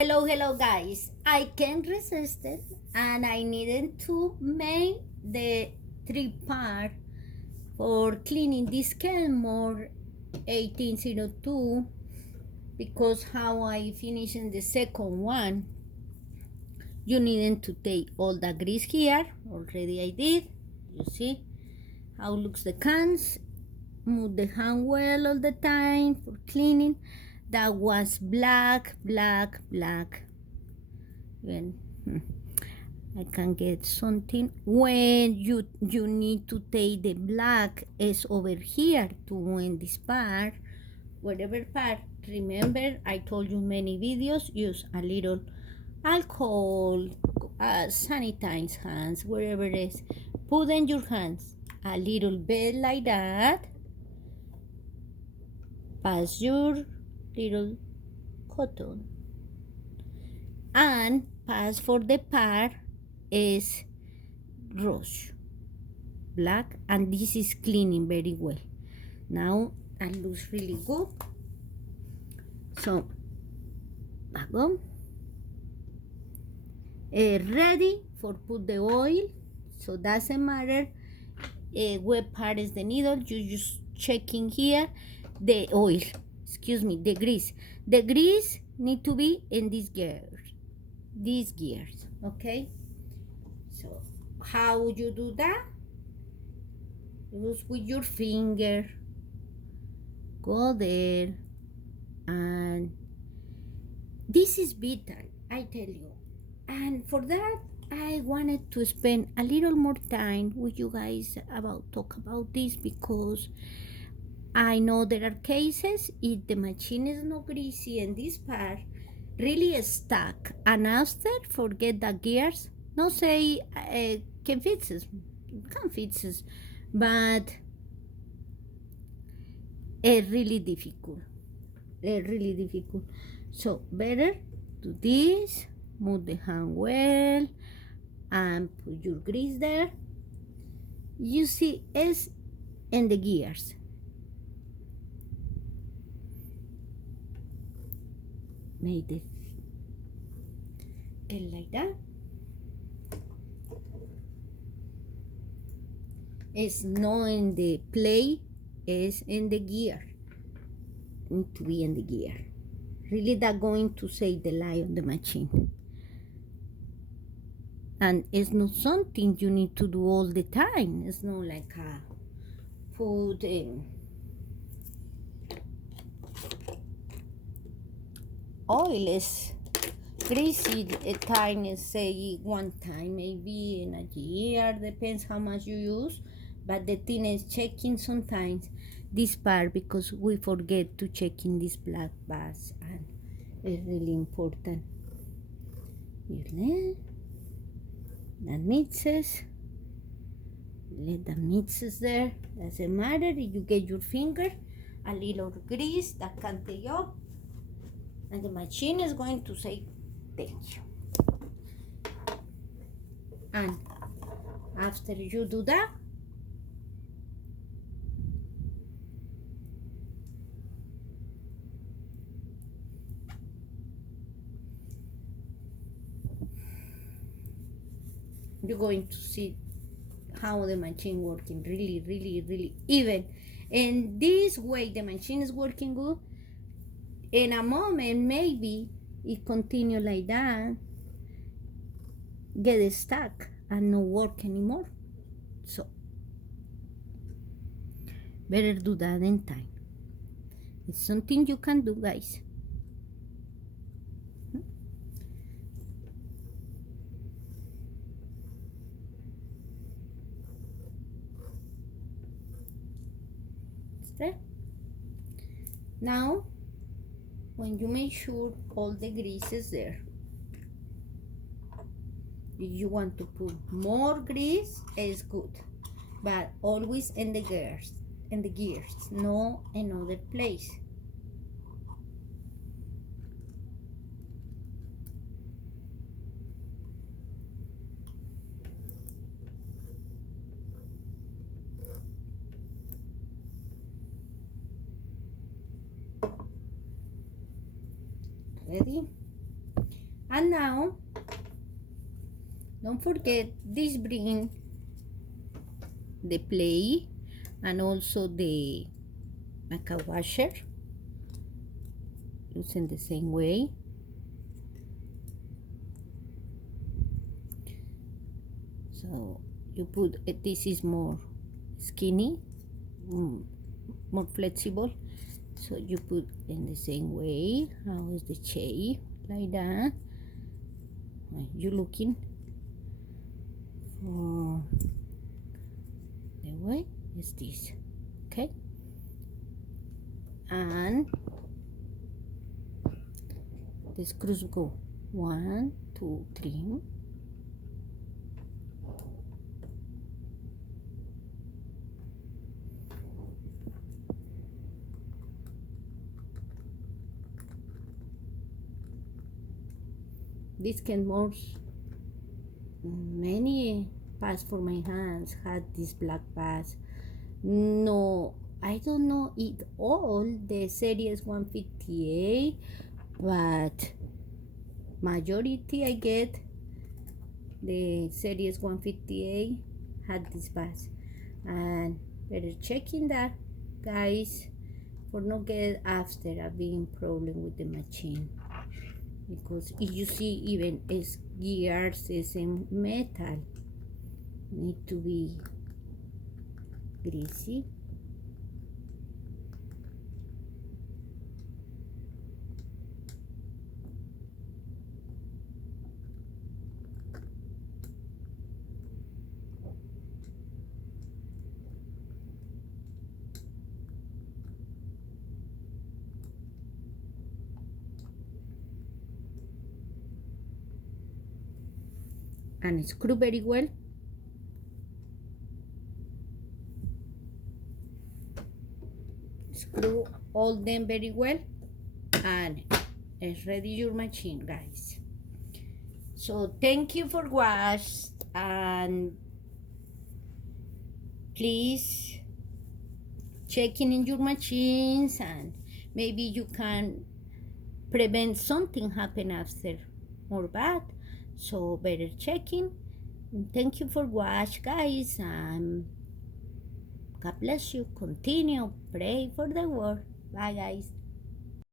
Hello guys. I can't resist it and I needed to make the three part for cleaning this Kenmore 1802 because how I finished in the second one you needed to take all the grease here. Already I did. You see how looks the cans. Move the hand well all the time for cleaning. That was black. When I can get something when you need to take the black is over here to win this part, whatever part. Remember I told you many videos, use a little alcohol, sanitize hands wherever it is, put in your hands a little bit like that, pass your little cotton and pass for the part is rose black, and this is cleaning very well. Now it looks really good. So back on, ready for put the oil. So doesn't matter what part is the needle, you just checking here the oil, excuse me, the grease need to be in these gears, okay? So how would you do that? Use with your finger, go there, and this is bitter, I tell you. And for that I wanted to spend a little more time with you guys about talk about this, because I know there are cases if the machine is not greasy and this part really stuck, and after forget the gears, no say can fix it, but it's really difficult. So better do this, move the hand well and put your grease there. You see it's in the gears. Make it get like that. It's not in the play, it's in the gear. Need to be in the gear. Really that going to save the life of the machine. And it's not something you need to do all the time. It's not like a put in oil is greasy a time, say one time maybe in a year, depends how much you use. But the thing is checking sometimes this part, because we forget to check in this black bars, and it's really important. You let that mixes, let the mixes there. Doesn't matter if you get your finger a little grease that can take up, and the machine is going to say thank you. And after you do that, you're going to see how the machine working really even in this way. The machine is working good. In a moment maybe it continue like that, get stuck and not work anymore. So better do that in time. It's something you can do, guys. There. Now when you make sure all the grease is there, if you want to put more grease is good, but always in the gears, no another place. Ready? And now, don't forget this bring the play and also the maca washer using the same way. So you put this is more skinny, more flexible, so you put in the same way. How is the shape? Like that. You're looking for the way is this, okay? And the screws go 1, 2, 3. This Kenmore's many pads for my hands had this black pads. No, I don't know it all the series 158, but majority I get the series 158 had this pads, and better checking that, guys, for not get after a big problem with the machine. Because if you see even as gears is in metal, need to be greasy. And screw very well. Screw all them very well, and it's ready your machine, guys. So thank you for watch, and please checking in your machines, and maybe you can prevent something happen after more bad. So better checking. Thank you for watch, guys, and God bless you. Continue pray for the world. Bye, guys.